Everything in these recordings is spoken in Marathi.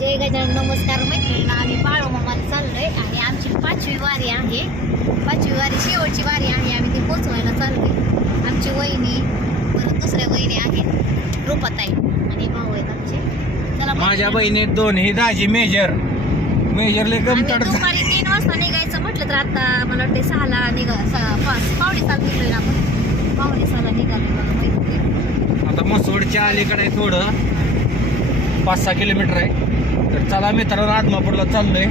जय गजानन नमस्कार मैत्रिणींना आम्ही बाळू मामाला चाललोय आणि आमची पाचवी वारी आहे. पाचवी वारी शेवटची वारी आहे आम्ही ती पोचवायला चाललोय. आमची वहिनी परत दुसऱ्या वहिनी आहेत रूपाताई आणि भाऊ आहेत आमचे. चला माझ्या बहिणीत दोन ही दाजी मेजर. मेजरले कम आम्ही तड दुपारी तीन वाजता निघायचं म्हटलं तर आता मला वाटते सहाला निघा पावणे सात निघलोय ना आपण. पावणे सहाला निघालोय मला माहिती. आता मसोडच्या अलीकडे थोडं पाच सहा किलोमीटर आहे. तर चला मित्रांनो आदमापूरला चाललोय.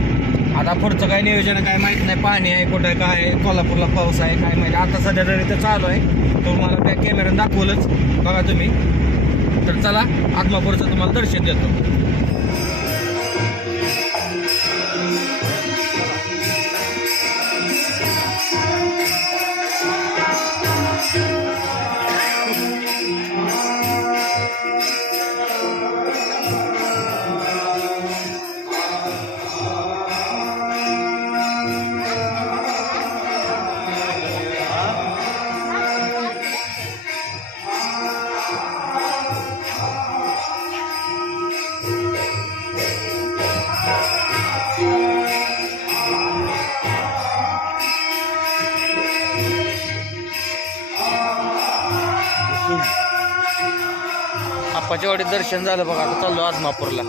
आता पुढचं काय नियोजन काय माहीत नाही. पाणी आहे कुठं काय आहे कोल्हापूरला पाऊस आहे काय माहिती. आता सध्या तरी तर चालू आहे. तुम्हाला त्या कॅमेऱ्यानं दाखवलंच बघा तुम्ही. तर चला आदमापूरचं तुम्हाला दर्शन देतो. आप्पाच्या वाडीत दर्शन झालं बघा आता चाललो आदमापूरला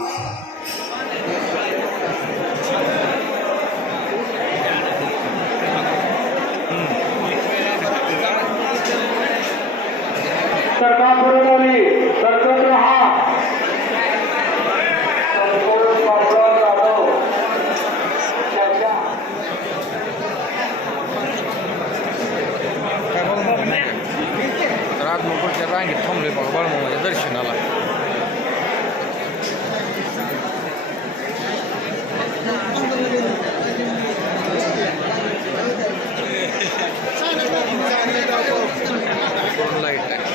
का? तर आदमापूरच्या रांगेत थांबलोय बघा बाळमामाच्या दर्शनाला पूर्ण लाइट आहे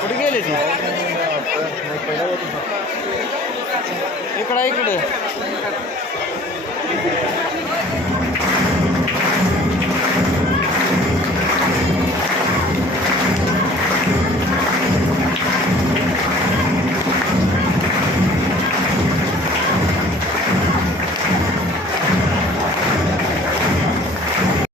कुठे गेले ती इकडं इकडे.